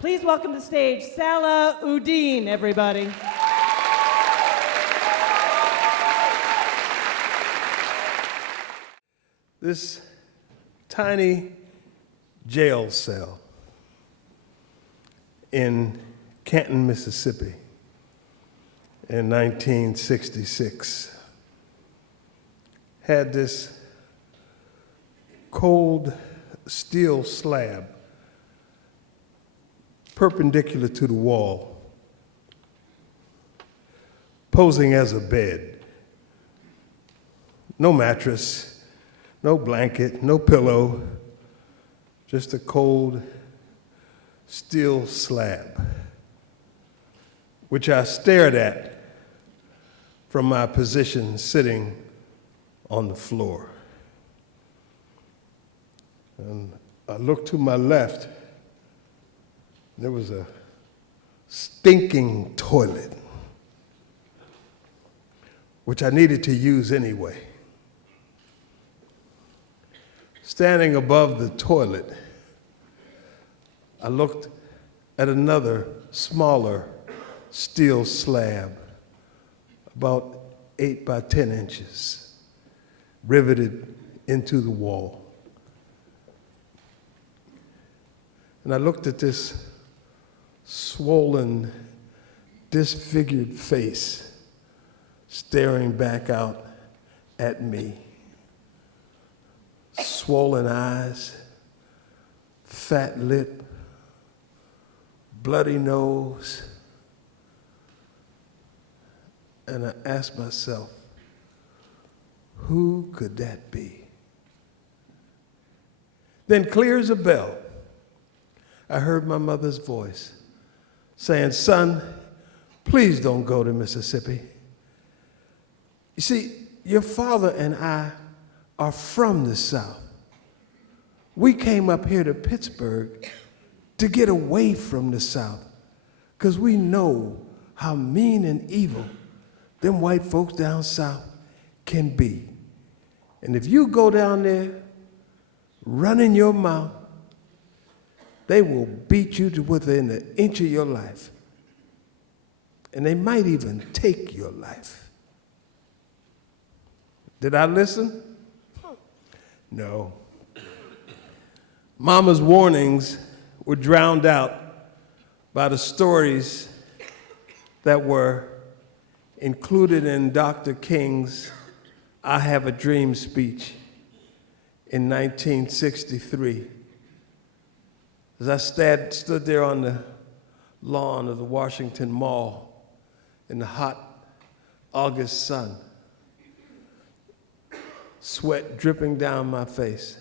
Please welcome to the stage Sala Udin, everybody. This tiny jail cell in Canton, Mississippi in 1966 had this cold steel slab perpendicular to the wall, posing as a bed. No mattress, no blanket, no pillow, just a cold steel slab, which I stared at from my position sitting on the floor. And I looked to my left, there was a stinking toilet, which I needed to use anyway. Standing above the toilet, I looked at another smaller steel slab, about 8 by 10 inches, riveted into the wall. And I looked at this swollen, disfigured face staring back out at me. Swollen eyes, fat lip, bloody nose. And I asked myself, who could that be? Then clear as a bell, I heard my mother's voice saying, "Son, please don't go to Mississippi. You see, your father and I are from the South. We came up here to Pittsburgh to get away from the South because we know how mean and evil them white folks down South can be. And if you go down there running your mouth, they will beat you to within an inch of your life. And they might even take your life." Did I listen? No. Mama's warnings were drowned out by the stories that were included in Dr. King's "I Have a Dream" speech in 1963. As I stood there on the lawn of the Washington Mall in the hot August sun, sweat dripping down my face,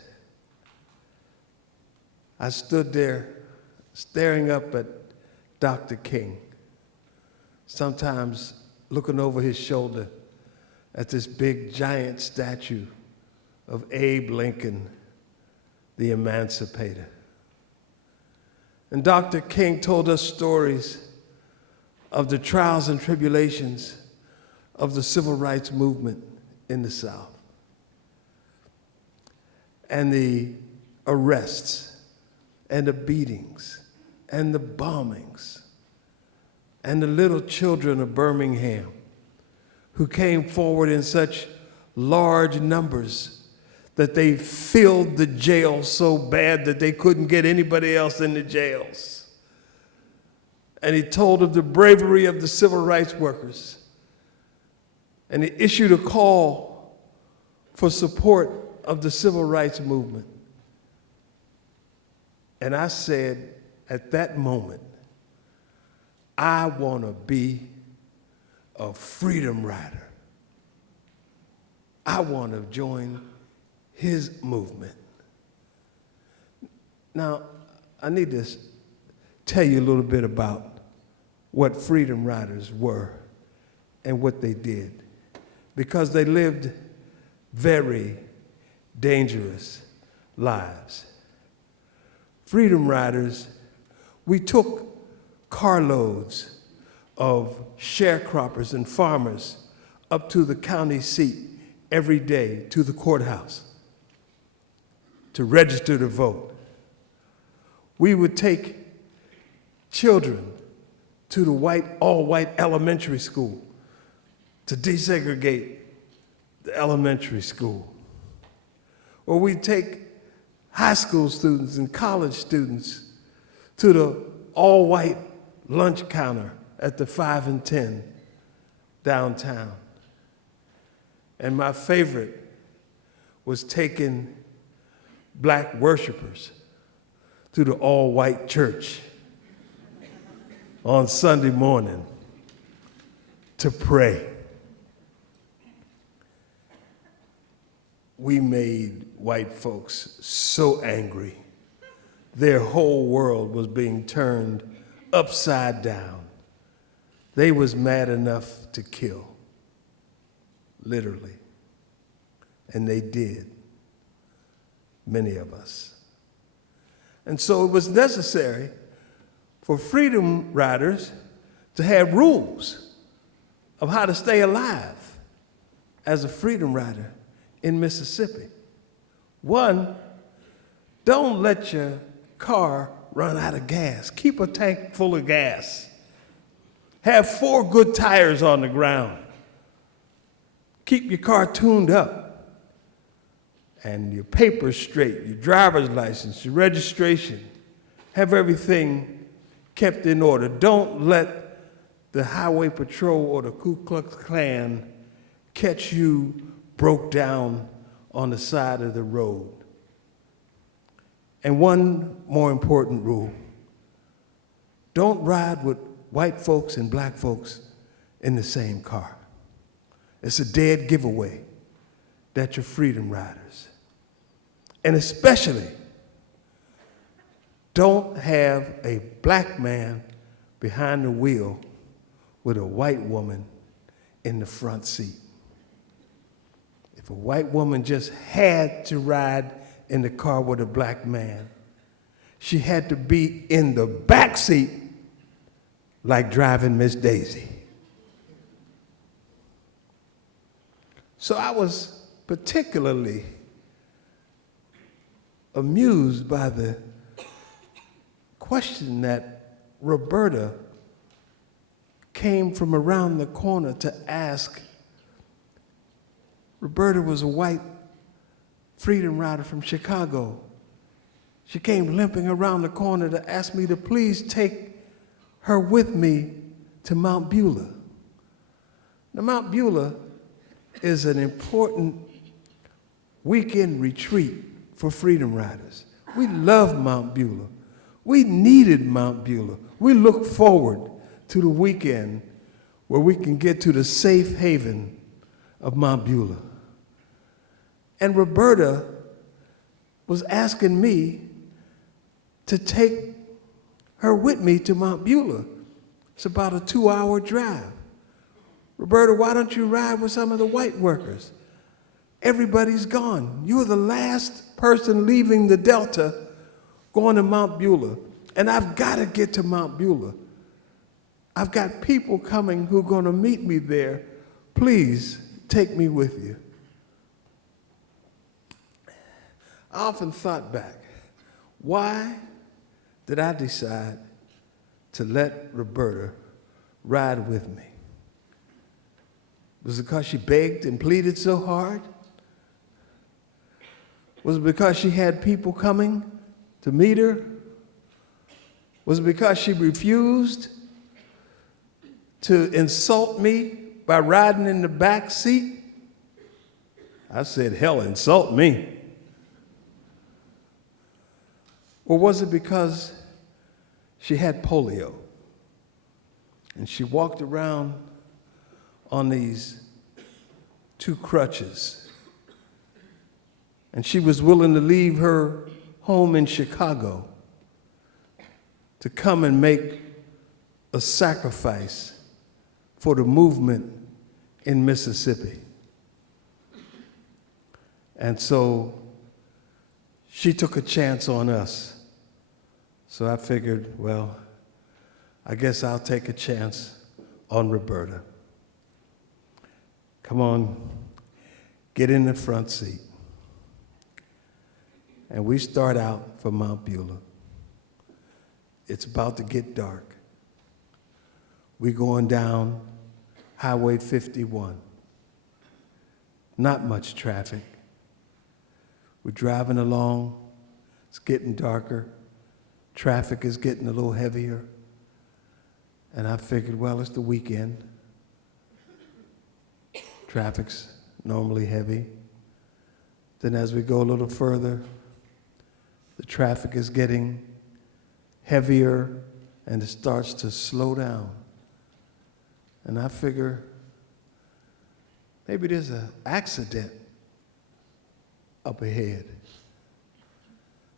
I stood there staring up at Dr. King, sometimes looking over his shoulder at this big giant statue of Abe Lincoln, the emancipator. And Dr. King told us stories of the trials and tribulations of the civil rights movement in the South, and the arrests and the beatings and the bombings, and the little children of Birmingham who came forward in such large numbers that they filled the jail so bad that they couldn't get anybody else in the jails. And he told of the bravery of the civil rights workers. And he issued a call for support of the civil rights movement. And I said at that moment, I want to be a freedom rider. I want to join his movement. Now, I need to tell you a little bit about what freedom riders were and what they did, because they lived very dangerous lives. Freedom riders, we took carloads of sharecroppers and farmers up to the county seat every day, to the courthouse, to register to vote. We would take children to the all-white elementary school to desegregate the elementary school. Or we take high school students and college students to the all-white lunch counter at the 5 and 10 downtown. And my favorite was taking black worshipers to the all-white church on Sunday morning to pray. We made white folks so angry. Their whole world was being turned upside down. They was mad enough to kill, literally. And they did, many of us. And so it was necessary for freedom riders to have rules of how to stay alive as a freedom rider in Mississippi. One, don't let your car run out of gas. Keep a tank full of gas. Have 4 good tires on the ground. Keep your car tuned up and your papers straight, your driver's license, your registration. Have everything kept in order. Don't let the highway patrol or the Ku Klux Klan catch you broke down on the side of the road. And one more important rule: don't ride with white folks and black folks in the same car. It's a dead giveaway that you're freedom riders. And especially, don't have a black man behind the wheel with a white woman in the front seat. If a white woman just had to ride in the car with a black man, she had to be in the back seat like driving Miss Daisy. So I was particularly amused by the question that Roberta came from around the corner to ask. Roberta was a white freedom rider from Chicago. She came limping around the corner to ask me to please take her with me to Mount Beulah. Now, Mount Beulah is an important weekend retreat for freedom riders. We love Mount Beulah. We needed Mount Beulah. We look forward to the weekend where we can get to the safe haven of Mount Beulah. And Roberta was asking me to take her with me to Mount Beulah. It's about a 2-hour drive. Roberta, why don't you ride with some of the white workers? Everybody's gone. You're the last person leaving the Delta going to Mount Beulah. And I've got to get to Mount Beulah. I've got people coming who are going to meet me there. Please take me with you. I often thought back, why did I decide to let Roberta ride with me? Was it because she begged and pleaded so hard? Was it because she had people coming to meet her? Was it because she refused to insult me by riding in the back seat? I said, hell, insult me. Or was it because she had polio and she walked around on these 2 crutches and she was willing to leave her home in Chicago to come and make a sacrifice for the movement in Mississippi? And so she took a chance on us. So I figured, well, I guess I'll take a chance on Roberta. Come on, get in the front seat. And we start out for Mount Beulah. It's about to get dark. We're going down Highway 51. Not much traffic. We're driving along. It's getting darker. Traffic is getting a little heavier. And I figured, well, it's the weekend. Traffic's normally heavy. Then as we go a little further, the traffic is getting heavier and it starts to slow down. And I figure maybe there's an accident up ahead.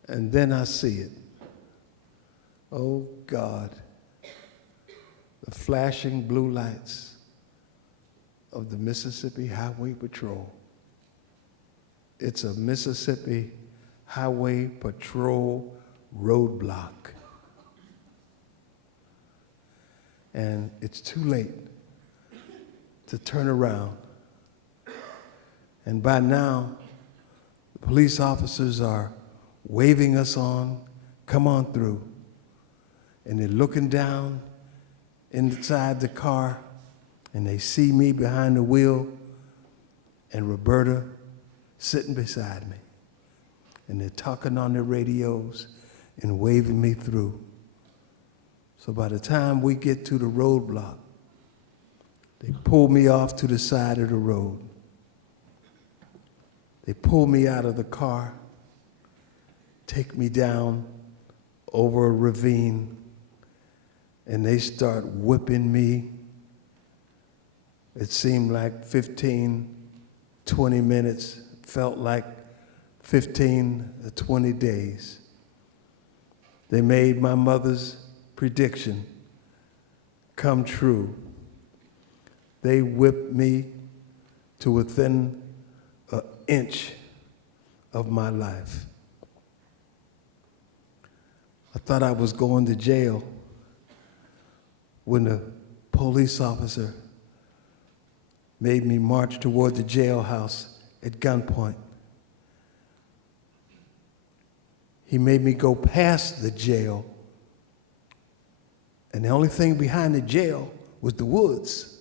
And then I see it. Oh God, the flashing blue lights of the Mississippi Highway Patrol. It's a Mississippi Highway Patrol roadblock. And it's too late to turn around. And by now, the police officers are waving us on, come on through. And they're looking down inside the car, and they see me behind the wheel and Roberta sitting beside me. And they're talking on their radios and waving me through. So by the time we get to the roadblock, they pull me off to the side of the road. They pull me out of the car, take me down over a ravine, and they start whipping me. It seemed like 15, 20 minutes, felt like 15 to 20 days. They made my mother's prediction come true. They whipped me to within an inch of my life. I thought I was going to jail when the police officer made me march toward the jailhouse at gunpoint. He made me go past the jail, and the only thing behind the jail was the woods.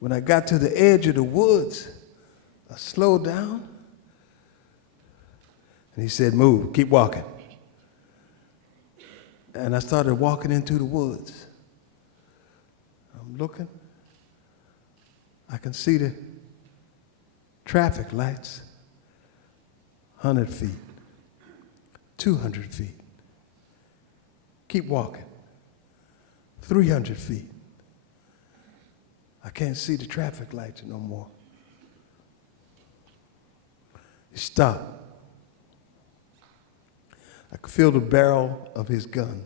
When I got to the edge of the woods, I slowed down, and he said, "Move, keep walking." And I started walking into the woods. I'm looking. I can see the traffic lights. 100 feet, 200 feet. Keep walking. 300 feet. I can't see the traffic lights no more. He stopped. I could feel the barrel of his gun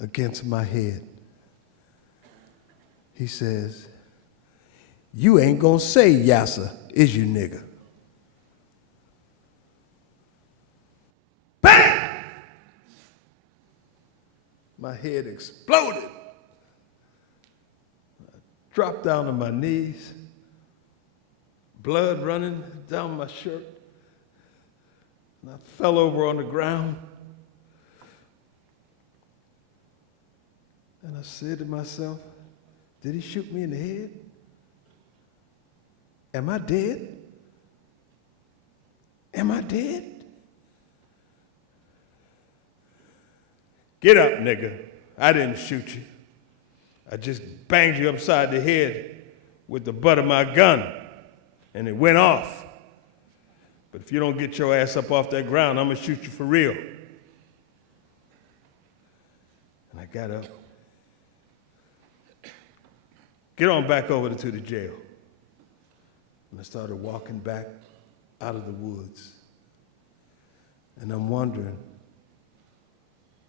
against my head. He says, "You ain't gonna say yassa, is you, nigga?" Bang! My head exploded. I dropped down on my knees, blood running down my shirt. And I fell over on the ground. And I said to myself, did he shoot me in the head? Am I dead? Am I dead? Get up, nigga. I didn't shoot you. I just banged you upside the head with the butt of my gun, and it went off. But if you don't get your ass up off that ground, I'm gonna shoot you for real. And I got up. Get on back over to the jail. And I started walking back out of the woods. And I'm wondering,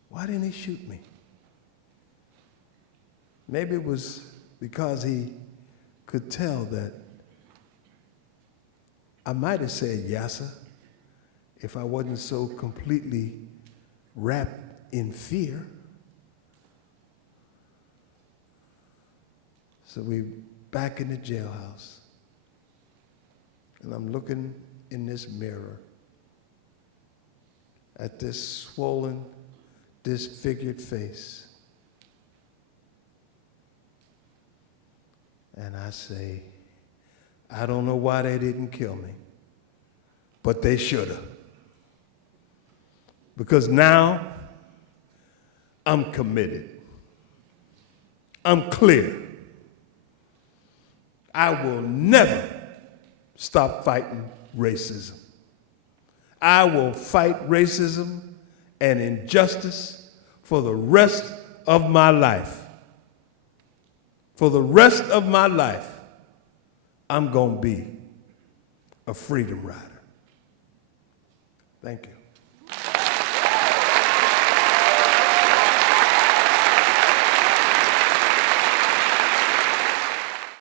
why didn't he shoot me? Maybe it was because he could tell that I might have said yassa if I wasn't so completely wrapped in fear. So we back in the jailhouse, and I'm looking in this mirror at this swollen, disfigured face. And I say, I don't know why they didn't kill me, but they should have. Because now I'm committed. I'm clear. I will never stop fighting racism. I will fight racism and injustice for the rest of my life. For the rest of my life, I'm going to be a freedom rider. Thank you.